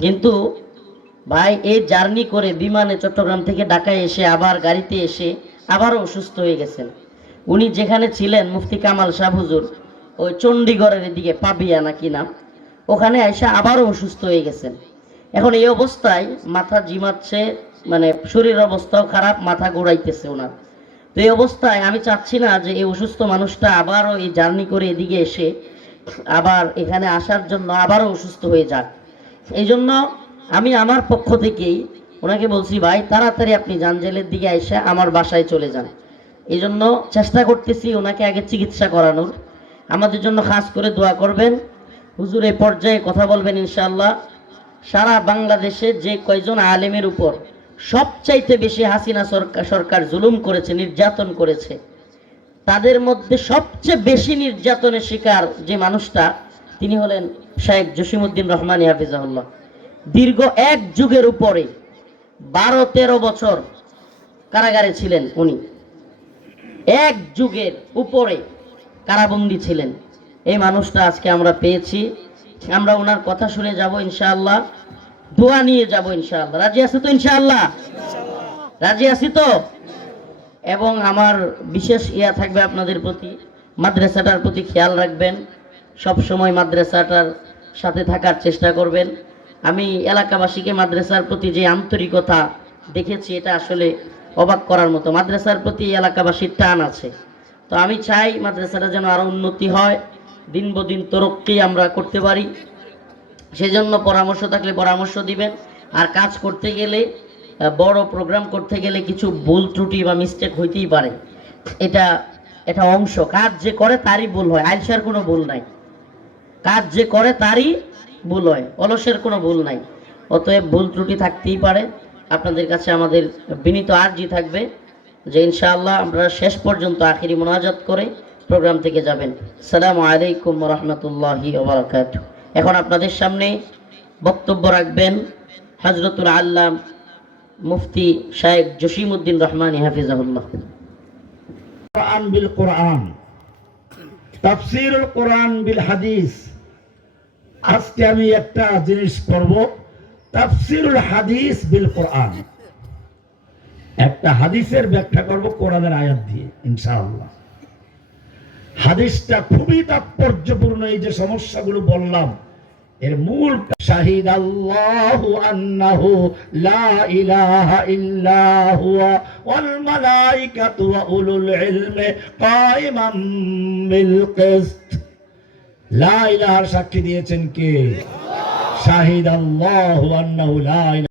কিন্তু ভাই, এই জার্নি করে বিমানে চট্টগ্রাম থেকে ঢাকায় এসে, আবার গাড়িতে এসে আবারও অসুস্থ হয়ে গেছেন। উনি যেখানে ছিলেন, মুফতি কামাল শাহ হুজুর, ওই চণ্ডীগড়ের এদিকে, পাবিয়া নাকি নাম, ওখানে এসে আবারও অসুস্থ হয়ে গেছেন। এখন এই অবস্থায় মাথা জিমাচ্ছে মানে শরীর অবস্থাও খারাপ, মাথা ঘোরাইতেছে ওনার। তো এই অবস্থায় আমি চাচ্ছি না যে এই অসুস্থ মানুষটা আবারও এই জার্নি করে এদিকে এসে আবার এখানে আসার জন্য আবারও অসুস্থ হয়ে যাক। এই জন্য আমি আমার পক্ষ থেকেই ওনাকে বলছি, ভাই, তাড়াতাড়ি আপনি জানজেলের দিকে এসে আমার বাসায় চলে যান। এই জন্য চেষ্টা করতেছি ওনাকে আগে চিকিৎসা করানোর। আমাদের জন্য খাস করে দোয়া করবেন। হুজুর এই পর্যায়ে কথা বলবেন ইনশাআল্লাহ। সারা বাংলাদেশে যে কয়জন আলেমের উপর সবচাইতে বেশি হাসিনা সরকার সরকার জুলুম করেছে, নির্যাতন করেছে, তাদের মধ্যে সবচেয়ে বেশি নির্যাতনের শিকার যে মানুষটা, তিনি হলেন শাহেখ জসিমুদ্দিন রহমানী হাফিজাহুল্লাহ। দীর্ঘ এক যুগের উপরে বারো তেরো বছর কারাগারে ছিলেন উনি। এক যুগের উপরে কারাবন্দী ছিলেন। এই মানুষটা আজকে আমরা পেয়েছি। আমরা ওনার কথা শুনে যাব ইনশাআল্লাহ। দোয়া নিয়ে যাব ইনশাআল্লাহ। রাজি আছে তো ইনশাআল্লাহ? রাজি আছি তো? এবং আমার বিশেষ ইয়া থাকবে আপনাদের প্রতি, মাদ্রাসাটার প্রতি খেয়াল রাখবেন। সব সময় মাদ্রাসাটার সাথে থাকার চেষ্টা করবেন। আমি এলাকাবাসীকে মাদ্রাসার প্রতি যে আন্তরিকতা দেখেছি, এটা আসলে অবাক করার মতো। মাদ্রাসার প্রতি এলাকাবাসীর টান আছে। তো আমি চাই মাদ্রাসাটা যেন আরও উন্নতি হয়, দিন বদিন তরক্কি আমরা করতে পারি। সেজন্য পরামর্শ থাকলে পরামর্শ দিবেন। আর কাজ করতে গেলে বড় প্রোগ্রাম করতে গেলে কিছু ভুল ত্রুটি বা মিস্টেক হইতেই পারে। এটা এটা অংশ। কাজ যে করে তারই ভুল হয়, আইলসার কোনো ভুল নাই। কাজ যে করে তারই ভুল হয়, অলসের কোনো ভুল নাই। অতএব ভুল ত্রুটি থাকতেই পারে। আপনাদের কাছে আমাদের বিনীত আর্জি থাকবে যে ইনশাআল্লাহ আমরা শেষ পর্যন্ত আখিরি মোনাজাত করে প্রোগ্রাম থেকে যাবেন। সালামু আলাইকুম রহমতুল্লাহি ওবরাকাত এখন আপনাদের সামনে বক্তব্য রাখবেন হজরতুল আল্লাম মুফতি শাহেব জসিমউদ্দিন রহমানী হাফিজাহুল্লাহ। কোরআন বিল কোরআন, তাফসিরুল কোরআন বিল হাদিস। আজকে আমি একটা জিনিস করব তাফসিরুল হাদিস বিল কোরআন। একটা হাদিসের ব্যাখ্যা করব কোরআনের আয়াত দিয়ে, ইনশাআল্লাহ। হাদিসটা খুবই তাৎপর্যপূর্ণ, এই যে সমস্যাগুলো বললাম, এর মূল শাহিদ আল্লাহু আন্নাহু লা ইলাহা ইল্লা হুয়া ওয়াল মালাইকাতু ওয়া উলুল ইলমি বিল কিসত। লা ইলাহার সাক্ষী দিয়েছেন কে? শাহিদ আল্লাহ আন্নাহু লা ইলাহা